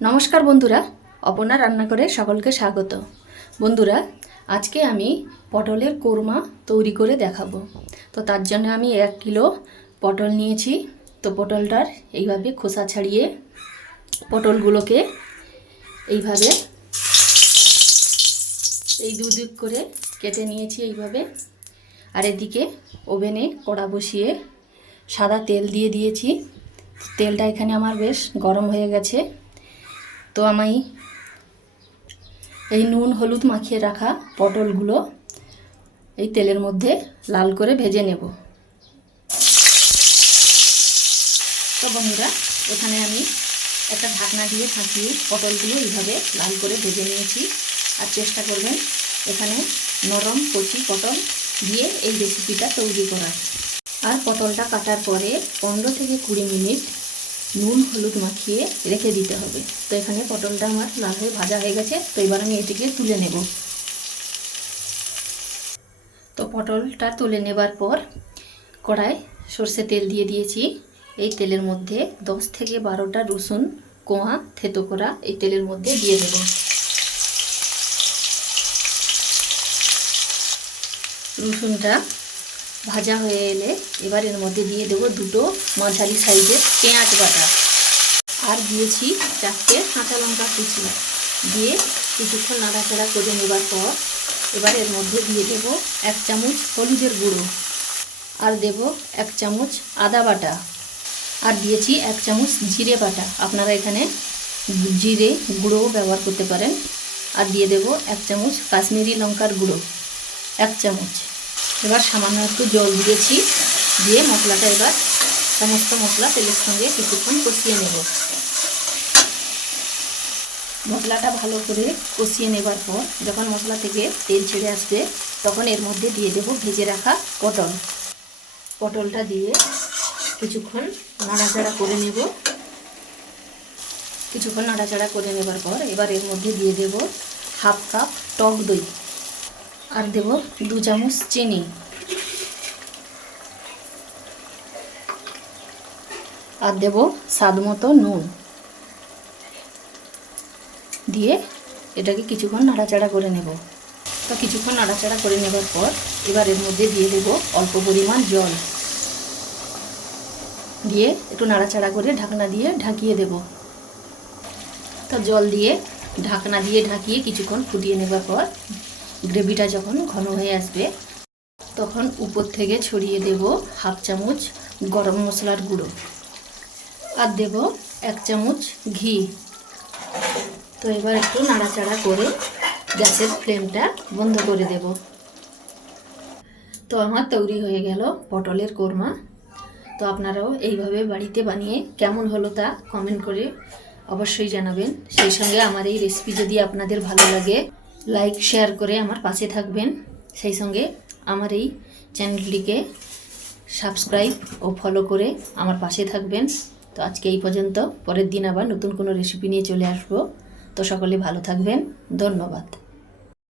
নমস্কার বন্ধুরা, অপর্ণা রান্নাঘরে সকলকে স্বাগত। বন্ধুরা, আজকে আমি পটলের কোরমা তৈরি করে দেখাবো। তো তার জন্য আমি এক কিলো পটল নিয়েছি। তো পটলটার এইভাবে খোসা ছাড়িয়ে পটলগুলোকে এইভাবে এই দু দিক করে কেটে নিয়েছি এইভাবে। আর এদিকে ওভেনে কড়া বসিয়ে সাদা তেল দিয়ে দিয়েছি। তেলটা এখানে আমার বেশ গরম হয়ে গেছে। তো আমি এই নুন, হলুদ মাখিয়ে রাখা পটলগুলো এই তেলের মধ্যে লাল করে ভেজে নেব। তো বন্ধুরা, এখানে আমি একটা ঢাকনা দিয়ে ঢাকিয়ে পটলগুলো এইভাবে লাল করে ভেজে নিয়েছি। আর চেষ্টা করবেন এখানে নরম কচি পটল দিয়ে এই রেসিপিটা তৈরি করার। আর পটলটা কাটার পরে পনেরো থেকে কুড়ি মিনিট নুন, হলুদ মাখিয়ে রেখে দিতে হবে। তো এখানে পটলটা আমার লাল হয়ে ভাজা হয়ে গেছে। তো এবার আমি এটিকে তুলে নেব। তো পটলটা তুলে নেবার পর কড়ায় সর্ষে তেল দিয়ে দিয়েছি। এই তেলের মধ্যে দশ থেকে বারোটা রসুন, কোয়া, থেতো করা এই তেলের মধ্যে দিয়ে দেব। রসুনটা ভাজা হয়ে এলে এবার এর মধ্যে দিয়ে দেবো দুটো মাঝারি সাইজের পেঁয়াজ বাটা। আর দিয়েছি চারটে কাঁচা লঙ্কা কুচি। দিয়ে কিছুক্ষণ নাড়াচাড়া করে নেবার পর এবার এর মধ্যে দিয়ে দেব এক চামচ হলুদের গুঁড়ো। আর দেব এক চামচ আদা বাটা। আর দিয়েছি এক চামচ জিরে বাটা। আপনারা এখানে জিরে গুঁড়োও ব্যবহার করতে পারেন। আর দিয়ে দেব এক চামচ কাশ্মীরি লঙ্কার গুঁড়ো। এক চামচ। এবার সামান্য একটু জল দিয়েছি, দিয়ে মশলাটা এবার সমস্ত মশলা তেলের সঙ্গে কিছুক্ষণ কষিয়ে নেব। মশলাটা ভালো করে কষিয়ে নেবার পর যখন মশলা থেকে তেল ছেড়ে আসবে, তখন এর মধ্যে দিয়ে দেব ভেজে রাখা পটল। পটলটা দিয়ে কিছুক্ষণ নাড়াচাড়া করে নেব। কিছুক্ষণ নাড়াচাড়া করে নেবার পর এবার এর মধ্যে দিয়ে দেব হাফ কাপ টক দই। আর দেব দু চামচ চিনি। আর দেব স্বাদ মতো নুন। দিয়ে এটাকে কিছুক্ষণ নাড়াচাড়া করে নেব। তো কিছুক্ষণ নাড়াচাড়া করে নেবার পর এবার এর মধ্যে দিয়ে দেব অল্প পরিমাণ জল। দিয়ে একটু নাড়াচাড়া করে ঢাকনা দিয়ে ঢাকিয়ে দেব। তো জল দিয়ে ঢাকনা দিয়ে ঢাকিয়ে কিছুক্ষণ ফুটিয়ে নেবার পর গ্রেভিটা যখন ঘন হয়ে আসবে, তখন উপর থেকে ছড়িয়ে দেব হাফ চামচ গরম মশলার গুঁড়ো আর দেব এক চামচ ঘি। তো এবার একটু নাড়াচাড়া করে গ্যাসের ফ্লেমটা বন্ধ করে দেব। তো আমার তৈরি হয়ে গেল পটলের কোরমা। তো আপনারাও এইভাবে বাড়িতে বানিয়ে কেমন হলো তা কমেন্ট করে অবশ্যই জানাবেন। সেই সঙ্গে আমার এই রেসিপি যদি আপনাদের ভালো লাগে লাইক শেয়ার করে আমার পাশে থাকবেন। সেই সঙ্গে আমার এই চ্যানেলটিকে সাবস্ক্রাইব ও ফলো করে আমার পাশে থাকবেন। তো আজকে এই পর্যন্ত। পরের দিন আবার নতুন কোনো রেসিপি নিয়ে চলে আসব। তো সকলে ভালো থাকবেন। ধন্যবাদ।